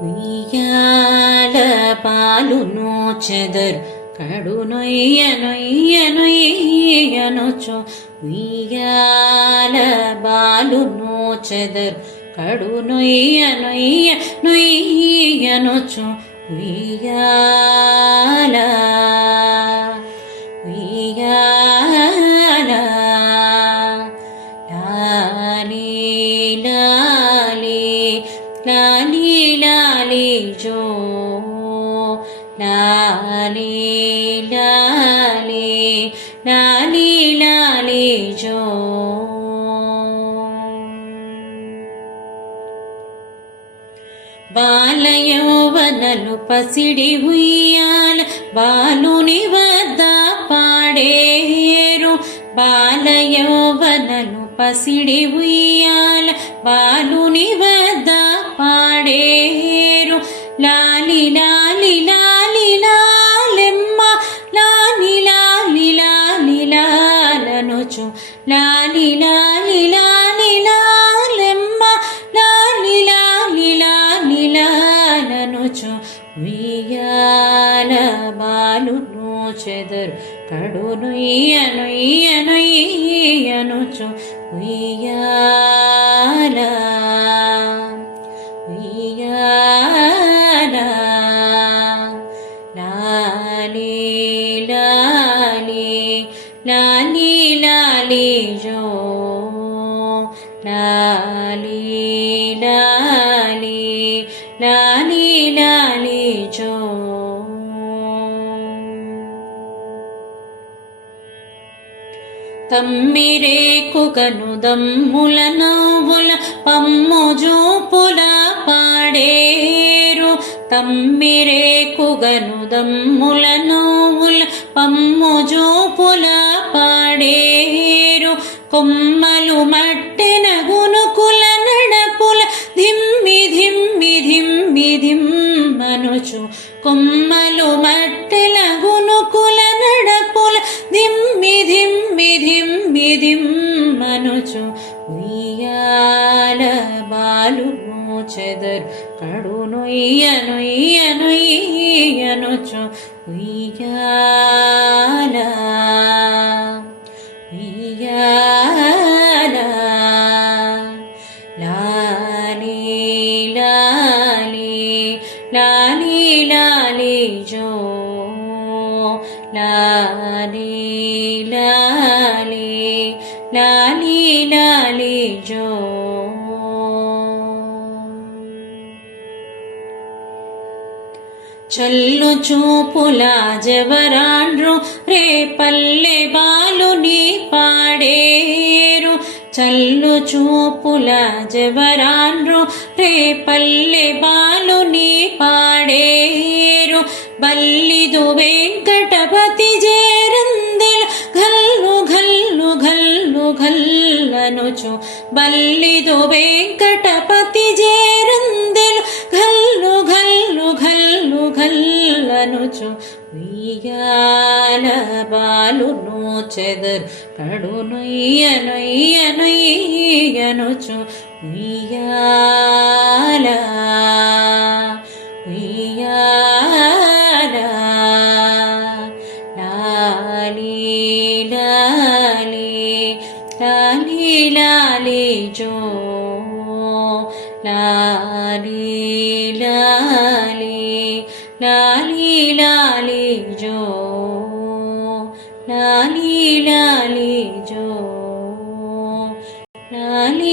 ఉయ్యాల పాలు నోచెదరు కడు నొయ్య నొయ్య నొయ్యనొచ్చు. ఉయ్యాల బాలు నోచెదరు కడు నొయ్య నొయ్య నొయ్యనొచ్చు. ఉయ్యాల ఉయ్యాల లాలి లాలి లాలి లాలి జో లాలి లాలి లాలి లాలి జో. బాలయౌవనలు పసిడి ఉయ్యాల బాలుని వద్ద పాడేరు. బాలయౌవనలు పసిడి ఉయ్యాల బాలుని వద్ద పాడేరు. లాలి లాలి లాలి లాలెమ్మ లాలి లాలి లాలి లాలనొచ్చు. లాలి లాలి లాలి లాలెమ్మ లాలి లాలి లాలి లాలనొచ్చు. ఉయ్యాల బాలు నోచెదరు కడు నొయ్య నొయ్య నొయ్యనొచ్చు. ఉయ్యాల ఉయ్యాల లాలి లాలి లాలి లాలి జో లాలి లాలి లాలి లాలి జో. తమ్మిరేకు గనుదమ్ముల నవ్వుల పమ్ము జూపుల పాడేరు. తమ్మిరేకు గనుదమ్ముల నవ్వుల పమ్ము జూపుల పాడేరు. కొమ్మలు మట్టెన గునుకుల నడపుల ధిమ్మి ధిమ్మి ధిమ్మి ధిమ్మనుచు. కొమ్మలు మట్టెల గునుకుల నడపుల ధిమ్మి ధిమ్మి ధిమ్మి ధిమ్మనుచు. ఉయ్యాల బాలు నోచెదరు కడు నొయ్య నొయ్య నొయ్యనొచ్చు. ఉయ్యాల ఉయ్యాల లాలి లాలి లాలి లాలి జో లాలి లాలి లాలి లాలి జో. చల్లు చూపుల జవరాండ్రు రేపల్లె బాలుని పాడేరు. చల్లు చూపుల జవరాండ్రు రేపల్లె బాలుని పాడేరు. బల్లిదు వెంకటపతి జేరందెల ఘల్లు ఘల్లు ఘల్లు ఘల్లనుచు. బల్లిదు వెంకటపతి జేరందెల ఘల్లు ఘల్లు ఘల్లు ఘల్లనుచు. ఉయ్యాల బాలు నోచెదరు కడు నొయ్య నొయ్య నొయ్యనొచ్చు. ఉయ్యాల ఉయ్యాల లాలి లాలి లాలి లాలి జో లాలి లాలి లాలి లాలి జో లాలి లాలి జో లాలి